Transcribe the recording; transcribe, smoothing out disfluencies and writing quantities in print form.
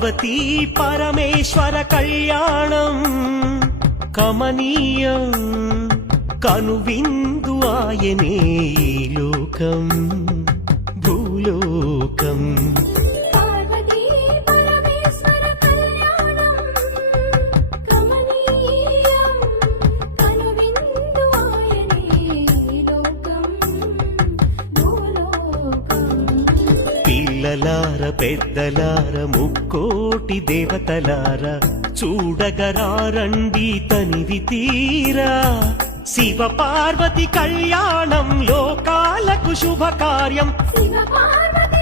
పార్వతీ పరమేశ్వర కళ్యాణం కమనీయం కనువిందు ఆయనే ఈ లోకం భూలోకం పార్వతీ పరమేశ్వర కళ్యాణం కమనీయం కనువిందు ఆయనే ఈ లోకం భూలోకం పిల్లలార పెద్దలార ముక్కోటి దేవతలార చూడగరారండి తనివి తీరా శివ పార్వతి కళ్యాణం లోకాలకు శుభకార్యం శివ పార్వతి